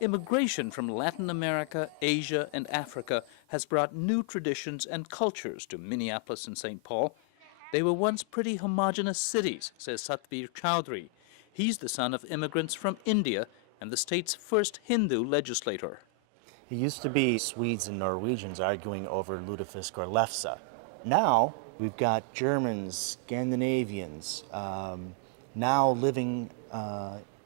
Immigration from Latin America, Asia, and Africa has brought new traditions and cultures to Minneapolis and St. Paul. They were once pretty homogeneous cities, says Satbir Chowdhury. He's the son of immigrants from India and the state's first Hindu legislator. It used to be Swedes and Norwegians arguing over lutefisk or lefse. Now we've got Germans, Scandinavians, now living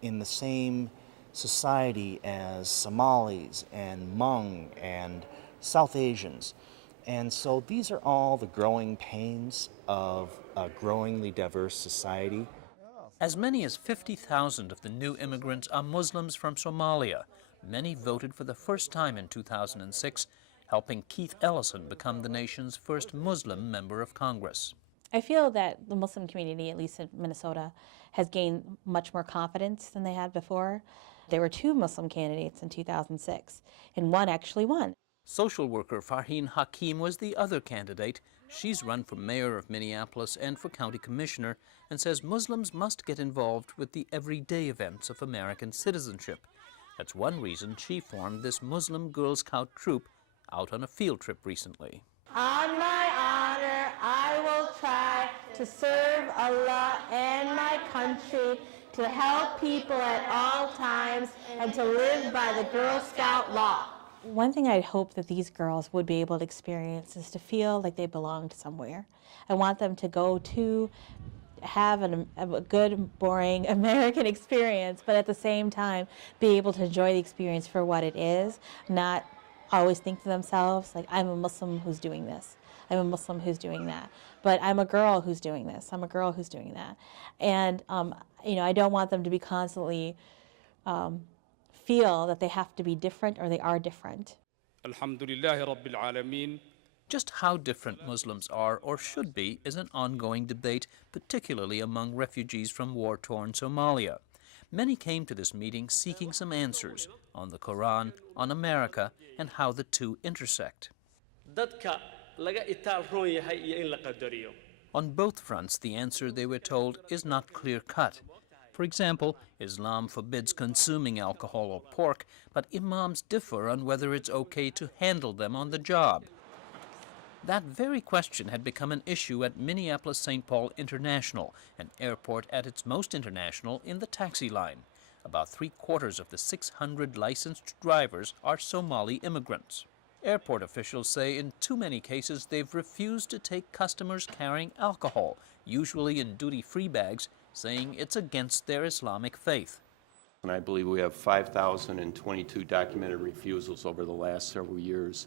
in the same society as Somalis and Hmong and South Asians. And so these are all the growing pains of a growingly diverse society. As many as 50,000 of the new immigrants are Muslims from Somalia. Many voted for the first time in 2006, helping Keith Ellison become the nation's first Muslim member of Congress. I feel that the Muslim community, at least in Minnesota, has gained much more confidence than they had before. There were 2 Muslim candidates in 2006, and one actually won. Social worker Farheen Hakim was the other candidate. She's run for mayor of Minneapolis and for county commissioner and says Muslims must get involved with the everyday events of American citizenship. That's one reason she formed this Muslim Girl Scout troop out on a field trip recently. On my honor, I will try to serve Allah and my country, to help people at all times, and to live by the Girl Scout law. One thing I'd hope that these girls would be able to experience is to feel like they belonged somewhere. I want them to go to have a good, boring American experience, but at the same time be able to enjoy the experience for what it is, not always think to themselves, like, I'm a Muslim who's doing this, I'm a Muslim who's doing that, but I'm a girl who's doing this, I'm a girl who's doing that. And I don't want them to be constantly feel that they have to be different or they are different. Alhamdulillahi Rabbil Alameen. Just how different Muslims are or should be is an ongoing debate, particularly among refugees from war-torn Somalia. Many came to this meeting seeking some answers on the Quran, on America, and how the two intersect. On both fronts, the answer, they were told, is not clear-cut. For example, Islam forbids consuming alcohol or pork, but imams differ on whether it's okay to handle them on the job. That very question had become an issue at Minneapolis-St. Paul International, an airport at its most international in the taxi line. About 3/4 of the 600 licensed drivers are Somali immigrants. Airport officials say in too many cases they've refused to take customers carrying alcohol, usually in duty-free bags, saying it's against their Islamic faith. And I believe we have 5,022 documented refusals over the last several years.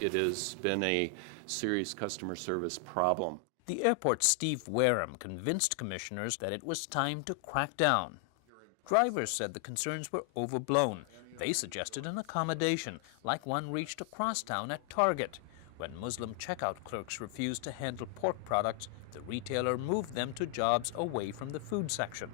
It has been a serious customer service problem. The airport's Steve Wareham convinced commissioners that it was time to crack down. Drivers said the concerns were overblown. They suggested an accommodation, like one reached across town at Target. When Muslim checkout clerks refused to handle pork products, the retailer moved them to jobs away from the food section.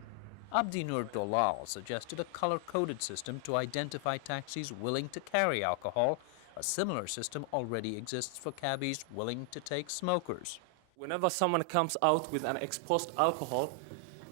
Abdinur Dolal suggested a color-coded system to identify taxis willing to carry alcohol. A similar system already exists for cabbies willing to take smokers. Whenever someone comes out with an exposed alcohol,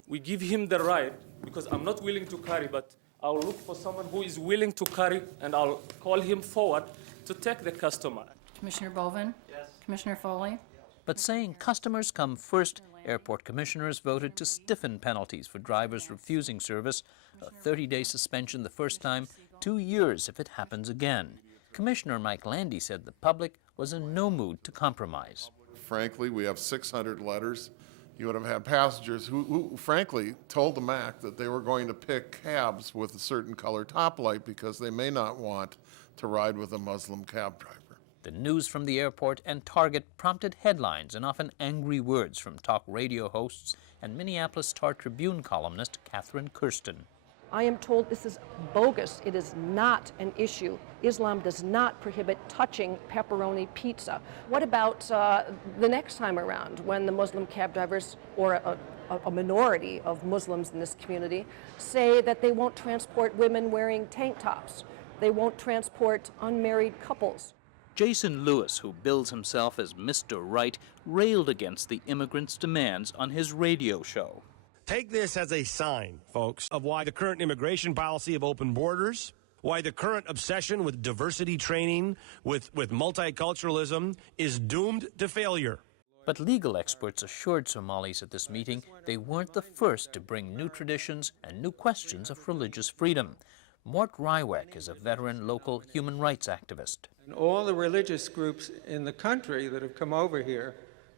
we give him the right, because I'm not willing to carry, but I'll look for someone who is willing to carry, and I'll call him forward to take the customer. Commissioner Bovin? Yes. Commissioner Foley? But saying customers come first, airport commissioners voted to stiffen penalties for drivers refusing service, a 30-day suspension the first time, 2 years if it happens again. Commissioner Mike Landy said the public was in no mood to compromise. Frankly, we have 600 letters. You would have had passengers who frankly, told the MAC that they were going to pick cabs with a certain color top light because they may not want to ride with a Muslim cab driver. The news from the airport and Target prompted headlines and often angry words from talk radio hosts and Minneapolis Star-Tribune columnist Catherine Kirsten. I am told this is bogus. It is not an issue. Islam does not prohibit touching pepperoni pizza. What about the next time around when the Muslim cab drivers, or a minority of Muslims in this community, say that they won't transport women wearing tank tops? They won't transport unmarried couples. Jason Lewis, who bills himself as Mr. Right, railed against the immigrants' demands on his radio show. Take this as a sign, folks, of why the current immigration policy of open borders, why the current obsession with diversity training, with multiculturalism, is doomed to failure. But legal experts assured Somalis at this meeting they weren't the first to bring new traditions and new questions of religious freedom. Mort Rywek is a veteran local human rights activist. And all the religious groups in the country that have come over here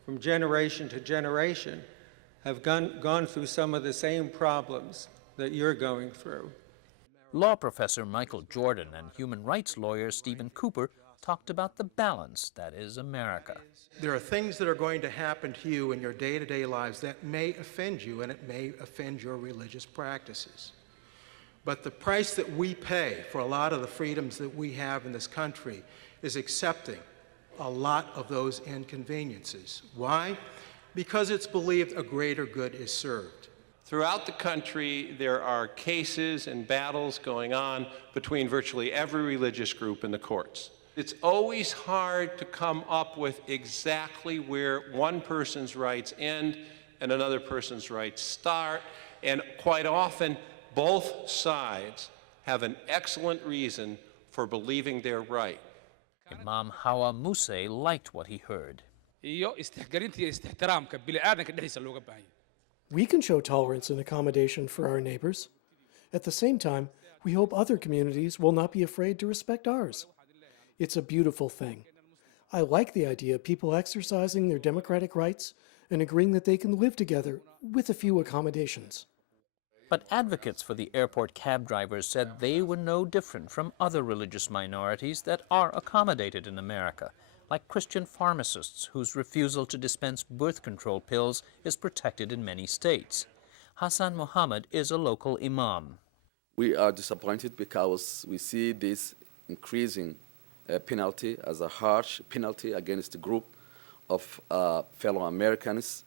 from generation to generation have gone through some of the same problems that you're going through. Law professor Michael Jordan and human rights lawyer Stephen Cooper talked about the balance that is America. There are things that are going to happen to you in your day-to-day lives that may offend you, and it may offend your religious practices. But the price that we pay for a lot of the freedoms that we have in this country is accepting a lot of those inconveniences. Why? Because it's believed a greater good is served. Throughout the country, there are cases and battles going on between virtually every religious group in the courts. It's always hard to come up with exactly where one person's rights end and another person's rights start, and quite often, both sides have an excellent reason for believing they're right. Imam Hawa Muse liked what he heard. We can show tolerance and accommodation for our neighbors. At the same time, we hope other communities will not be afraid to respect ours. It's a beautiful thing. I like the idea of people exercising their democratic rights and agreeing that they can live together with a few accommodations. But advocates for the airport cab drivers said they were no different from other religious minorities that are accommodated in America, like Christian pharmacists whose refusal to dispense birth control pills is protected in many states. Hassan Mohammed is a local imam. We are disappointed because we see this increasing penalty as a harsh penalty against a group of fellow Americans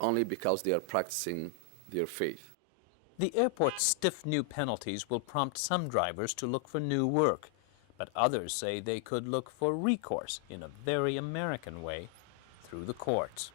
only because they are practicing their faith. The airport's stiff new penalties will prompt some drivers to look for new work, but others say they could look for recourse in a very American way through the courts.